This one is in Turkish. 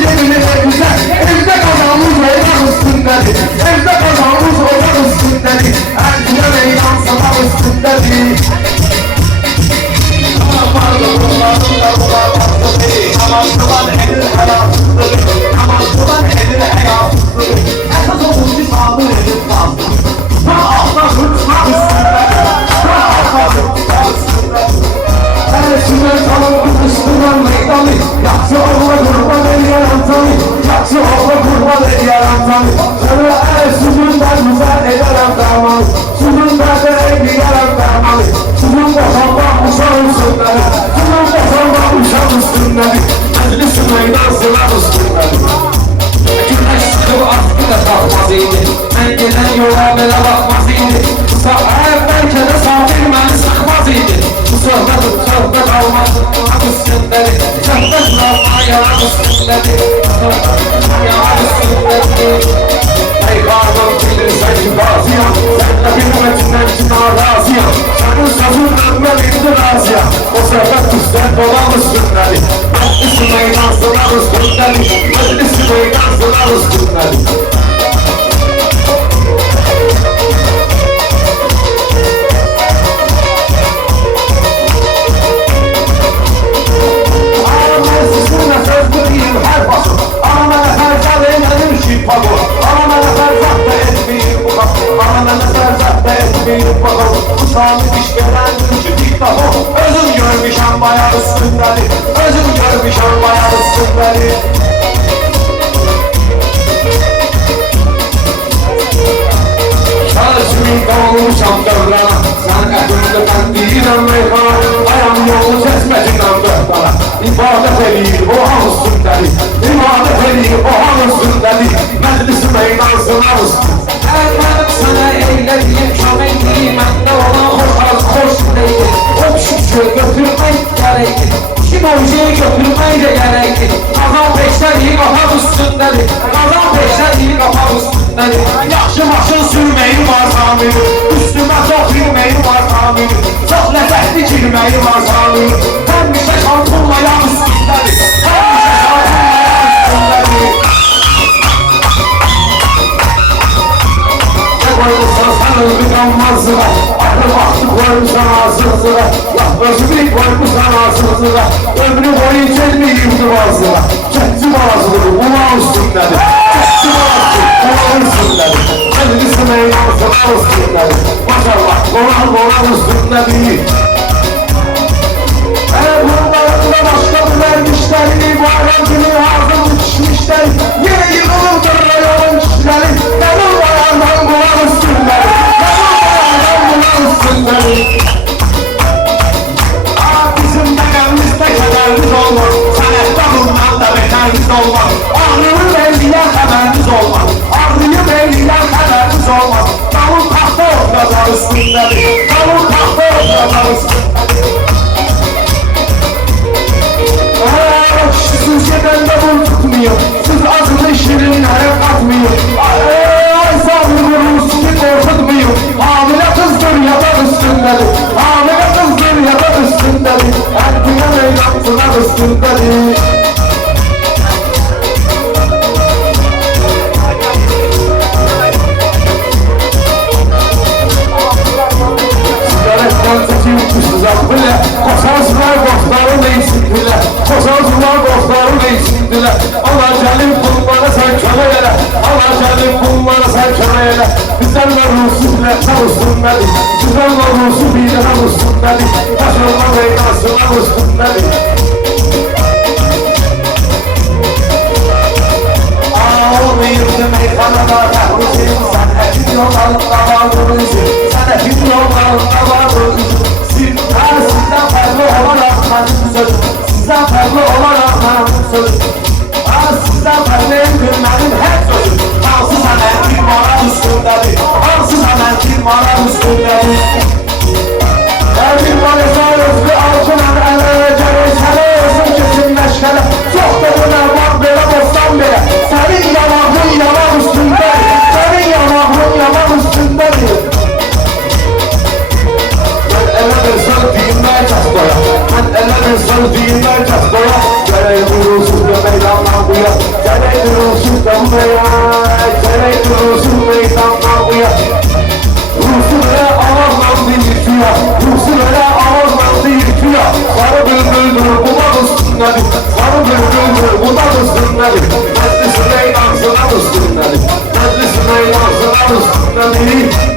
cebine de güzel. Evde kazanmış oynar üstündedir. Evde kazanmış oynar üstündedir. Erkine meydan sana üstündedir. Pardon bunlarında bunlar tatlı değil. Namazlılar elir hayatlıdır. Namazlılar elir hayatlıdır. Esas olunca sağlığı elir fazla. Ta altta hırtma üstündedir. Ta altta hırtma üstündedir. Eşine kalın kutuşturan meydanı. Yaxşı oğla kurban el yarantanı. Yaxşı oğla kurban el yarantanı. Şöyle eşinden güzel ederem damanı. Şununda da rengi yaran damanı. Şununda sabah uşak üstünleri. Şununda sabah uşak üstünleri. Meclisi meydan sılar üstünleri. Güneşli bu askı da kalkmaz idi. Ben gelen yola belə bakmaz idi. Belki de safir beni sıkmaz idi. Bu söhbet olmaz yalan üstünleri. Söhbet olmaz yalan üstünleri. Yalan üstünleri. Ey kanun bilirsen ki bazıyam. Sen de bilmetinden ki narazıyam. Senin sözünden ben itirazıyam. O söhbet üstten dolan üstünleri. Meclisi meydan sılar üstünleri. Meclisi meydan sılar üstünleri. Sami dişkelen dik taho. Özüm görmüşəm bayağı üstünləri. Özüm görmüşəm bayağı üstünləri. Şarjımın olmuşam dövrana. Sen əqimdə mən deyirəm meyxana. Ayam yolu kəsməcindən dövrana. İbadət eləyir o han üstünləri. İbadət eləyir o han üstünləri. Məclisi meydan sınar üstünləri. Mənim sənə eylədiyim köməkliyi məndə olan xoş deyil. O şükür götürmək gərəkdir. Kim o şeyi götürmək də gərəkdir. Qazan peşəliyi qafaq üstündədir. Qazan peşəliyi qafaq üstündədir. Yaxşı maşın sürməyi var Sami'nin. Üstümə çox bilməyi var Sami'nin. Çox ləzzətli girməyi var Sami'nin. Həmişə şampunlayan üstündədir. Həmişə şampunlayan üstündədir. Koymuşsan sen öldük anmazsıra. Aklı vakti koymuşsan ağzınızıra. Özümü koymuşsan ağzınızıra. Ömrü boyu çelmeyimdi bazıra. Çekti bazıları buna üstündedir. Çekti bazıları buna üstündedir. Meclisi meydan sana üstündedir. Maşallah dolan üstündedir. Bunlarında başka bu vermişleri. Bu adam günü ağzım uçmuşlar. Yine yıkılırdır rayonun kişileri. Benim ayağımdan bulan üstünleri. Benim ayağımdan bulan üstünleri. Bizim dönemimizde kederimiz olmaz. Sanette bundan da beterimiz olmaz. Ağrını belliyen haberimiz olmaz. Ağrıyı belliyen haberimiz olmaz. Davul tahta oturacak üstünleri. Davul tahta oturacak üstünleri. Siz yedende bul tutmuyor. Siz acılı şirin hayat atmıyor. Ay sabır vurur sizi korkutmuyor. Hamile kızdır yatak üstündedir. Hamile kızdır yatak üstündedir. Erkine meydan sınar üstündedir. Sigaretten seçilmişsiniz akbile. Kosarsınlar dostları neysin bile. Kosarsınlar dostları neysin bile. Allah gelin bunlara sen kömeyle. Allah gelin bunlara sen kömeyle. Bizden var ruhsu bile çalışsınlar. Bizden var ruhsu bile çalışsınlar. Başarıla meydansına üstünler. Olmayırdı meyhanada yavruzim. Sen hepin yollarında vardır üzüm. Sen hepin yollarında vardır üzüm. Sizden farklı olarak benim sözüm. Sizden farklı olarak benim sözüm. Sizden farklı benim hep sözüm. Ansız hemen bir mara üstündedir. Ansız hemen bir mara üstündedir. Her bir manesa özlü altından elere gelir. Sene özüm kesin meşgele. Çok da buna bak böyle bostan bile. Senin yanağın yalan üstündedir. Senin yanağın yalan üstündedir. Ben ele bir söz dinler doya. Ben ele bir söz dinler doya. Görev vurulsuz gömeği meydandan bu ya. Sene durulsun damlaya, sene durulsun meydandan bu ya. Ruslara ağırlandı yırtıyor, Ruslara ağırlandı yırtıyor. Sarı bülbüldür bundan üstünleri, sarı bülbüldür bundan üstünleri. Meclisi meydan sınav üstünleri, meclisi meydan sınav üstünleri.